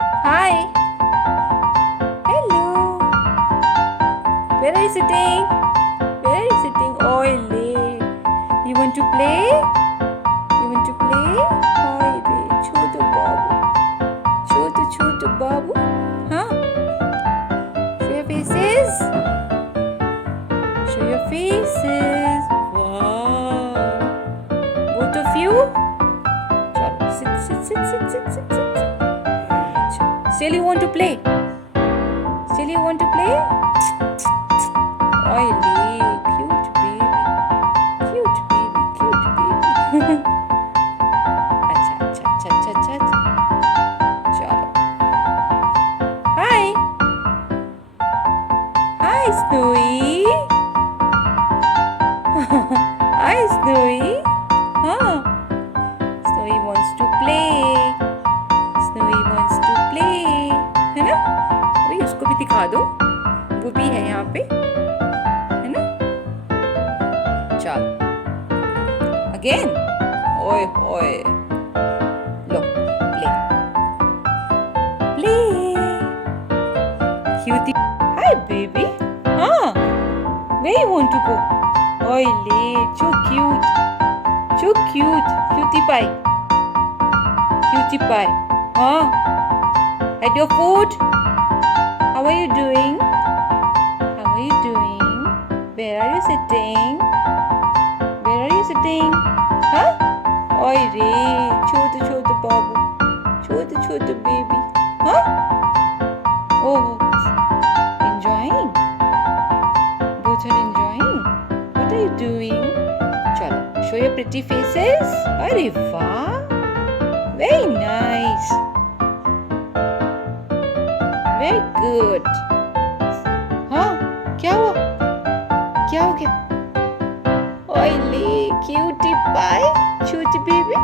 Hi. Hello. Where are you sitting? Where are you sitting? Oily. You want to play? You want to play? Oily. Chotu babu. Chotu babu. Huh? Show your faces. Show your faces. Wow. Both of you. Sit. Still you want to play? Still you want to play? Oily, cute baby. Cute baby. अच्छा. चलो. Hi. Hi, Snowy. Hi, Snowy. Huh? Snowy wants to play. Snowy wants to play. है ना? अभी उसको भी दिखा दो. वो भी है यहाँ पे. है ना? चलो. Again. ओए. लो. Play. Cutie. Hi, baby. Huh? Where you want to go? Oily. So cute. Cutie pie. Huh? Had your food? How are you doing? Where are you sitting? Huh? Oi re, chotu babu. Chotu baby. Huh? Oh, enjoying? Both are enjoying? What are you doing? Chalo, show your pretty faces. Arey wah. Very nice. Very good. हाँ क्या हुआ? क्या हो गया? Oily cutie pie, cutie baby.